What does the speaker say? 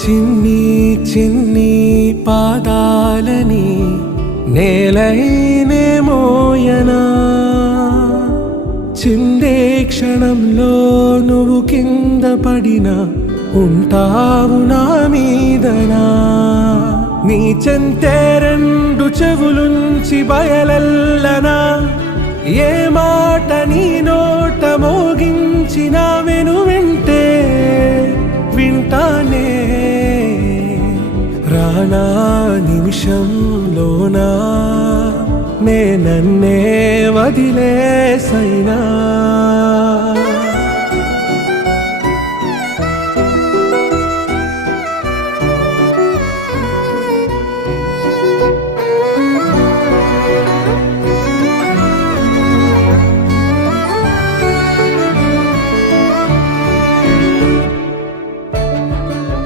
చిన్ని చిన్ని పాదాలని నేలైనే మోయనా, చిందే క్షణంలో నువ్వు కింద పడినా ఉంటావు నా మీదనా. నీ చెంతే రెండు చెవులుంచి బయలెల్లనా, ఏ మాట నీ నోట మోగించిన వెను వింటే వింటానే. రానా నిమిషంలోనా నే నన్నే వదిలేసైనా.